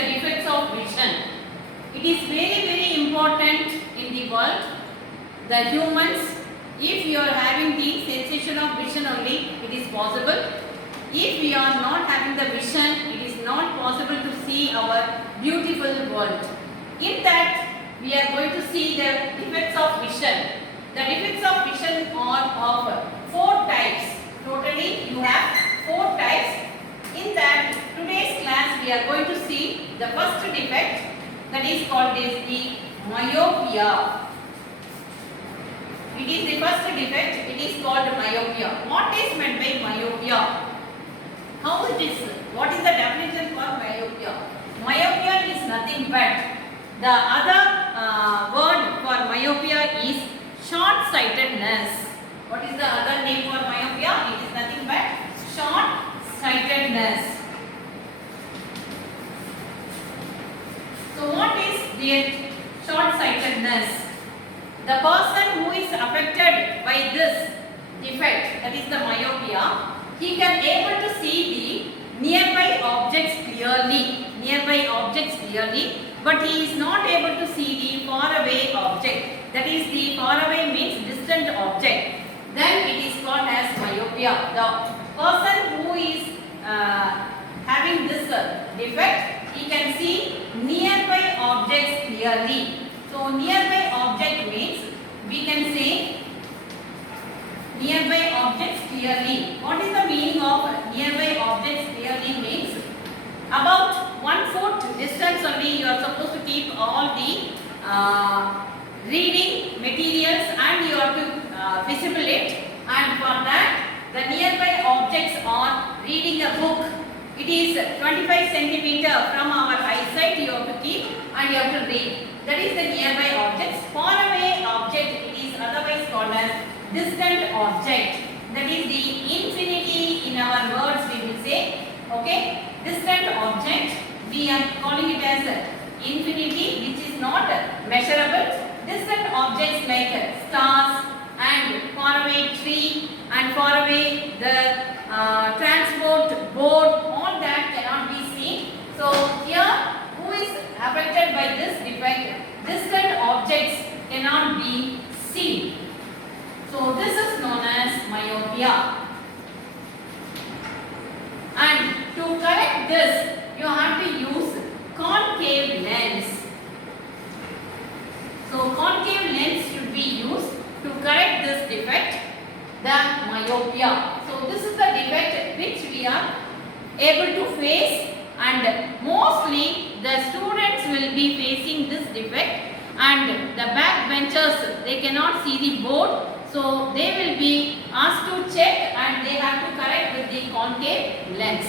the defects of vision. It is very important in the world. The humans, if you are having the sensation of vision only, it is possible. If we are not having the vision, it is not possible to see our beautiful world. In that, we are going to see the defects of vision. The defects of vision are of 4 types. Totally, you have 4 types. In that, today's class, we are going to see the first defect, that is called as the myopia. It is the first defect. It is called myopia. What is meant by myopia? How it is? What is the definition for myopia? Myopia is nothing but the other word for myopia is short-sightedness. What is the other name for myopia? It is nothing but short-sightedness. So what is the short-sightedness? The person who is affected by this defect, that is the myopia, he can able to see the nearby objects clearly. But he is not able to see the far away object. That is, the far away means distant object. Then it is called as myopia. The person who is having this defect, he can see nearby objects clearly. So nearby object means we can say nearby objects clearly. What is the meaning of nearby objects clearly means? About 1 foot distance only you are supposed to keep all the reading materials and you have to visible it, and for that the nearby objects are reading a book. It is 25 centimeter from our eyesight you have to keep and you have to read. That is the nearby objects. Far away object, it is otherwise called as distant object. That is the infinity in our words we will say. Okay, distant object, we are calling it as infinity, which is not measurable. Distant objects like stars and far away tree and far away the transport board, all that cannot be seen. So here, who is affected by this defect? Distant objects cannot be seen. So this is known as myopia. And to correct this, you have to use concave lens. So concave lens should be used to correct this defect, the myopia. So this is the defect which we are able to face, and mostly the students will be facing this defect, and the back benchers, they cannot see the board. So they will be asked to check and they have to correct with the concave lens.